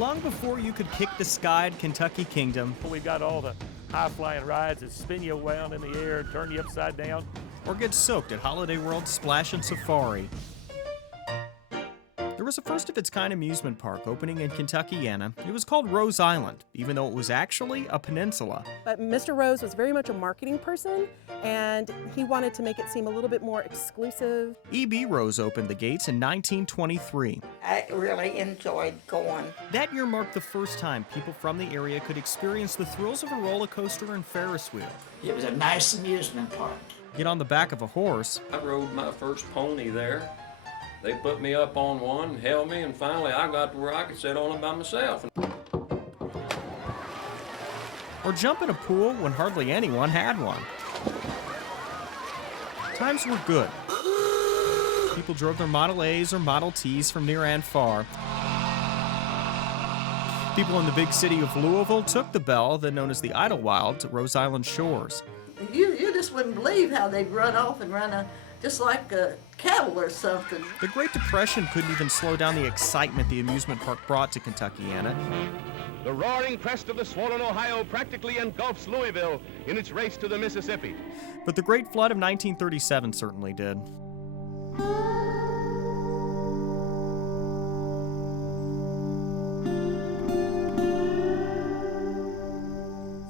Long before you could kick the skied Kentucky Kingdom, We've got all the high-flying rides that spin you around in the air, turn you upside down. or get soaked at Holiday World's Splash and Safari. There was a first-of-its-kind amusement park opening in Kentuckiana. It was called Rose Island, even though it was actually a peninsula. But Mr. Rose was very much a marketing person, and he wanted to make it seem a little bit more exclusive. E.B. Rose opened the gates in 1923. I really enjoyed going. That year marked the first time people from the area could experience the thrills of a roller coaster and Ferris wheel. It was a nice amusement park. Get on the back of a horse, I rode my first pony there. They put me up on one, held me, and finally I got to where I could sit on it by myself. or jump in a pool when hardly anyone had one. Times were good. People drove their Model A's or Model T's from near and far. People in the big city of Louisville took the belle, then known as the Idlewild, to Rose Island shores. You just wouldn't believe how they'd run off and just like a cattle or something. The Great Depression couldn't even slow down the excitement the amusement park brought to Kentuckiana. The roaring crest of the swollen Ohio practically engulfs Louisville in its race to the Mississippi. But the Great Flood of 1937 certainly did.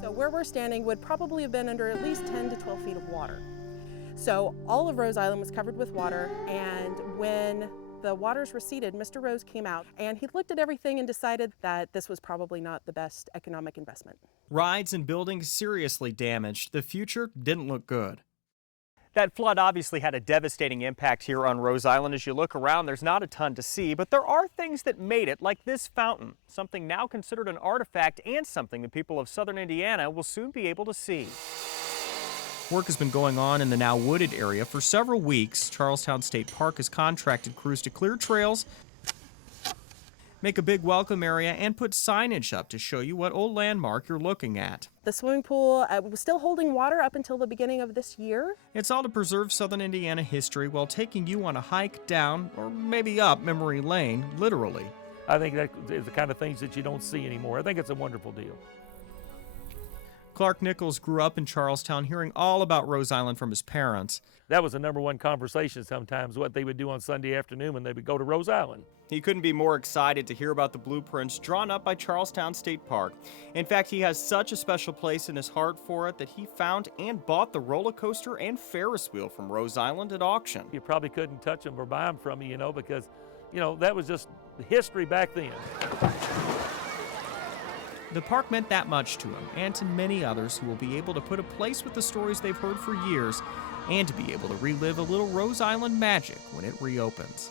So where we're standing would probably have been under at least 10 to 12 feet of water. So all of Rose Island was covered with water, and when the waters receded, Mr. Rose came out and he looked at everything and decided that this was probably not the best economic investment. Rides and buildings seriously damaged. The future didn't look good. That flood obviously had a devastating impact here on Rose Island. As you look around, there's not a ton to see, but there are things that made it, like this fountain, something now considered an artifact and something the people of southern Indiana will soon be able to see. Work has been going on in the now wooded area for several weeks. Charlestown State Park has contracted crews to clear trails, make a big welcome area, and put signage up to show you what old landmark you're looking at. The swimming pool was still holding water up until the beginning of this year. It's all to preserve southern Indiana history while taking you on a hike down, or maybe up, memory lane, literally. I think that is the kind of things that you don't see anymore. I think it's a wonderful deal. Clark Nichols grew up in Charlestown, hearing all about Rose Island from his parents. That was the number one conversation sometimes, what they would do on Sunday afternoon when they would go to Rose Island. He couldn't be more excited to hear about the blueprints drawn up by Charlestown State Park. In fact, he has such a special place in his heart for it that he found and bought the roller coaster and Ferris wheel from Rose Island at auction. You probably couldn't touch them or buy them from me, because, that was just history back then. The park meant that much to him, and to many others who will be able to put a place with the stories they've heard for years, and to be able to relive a little Rose Island magic when it reopens.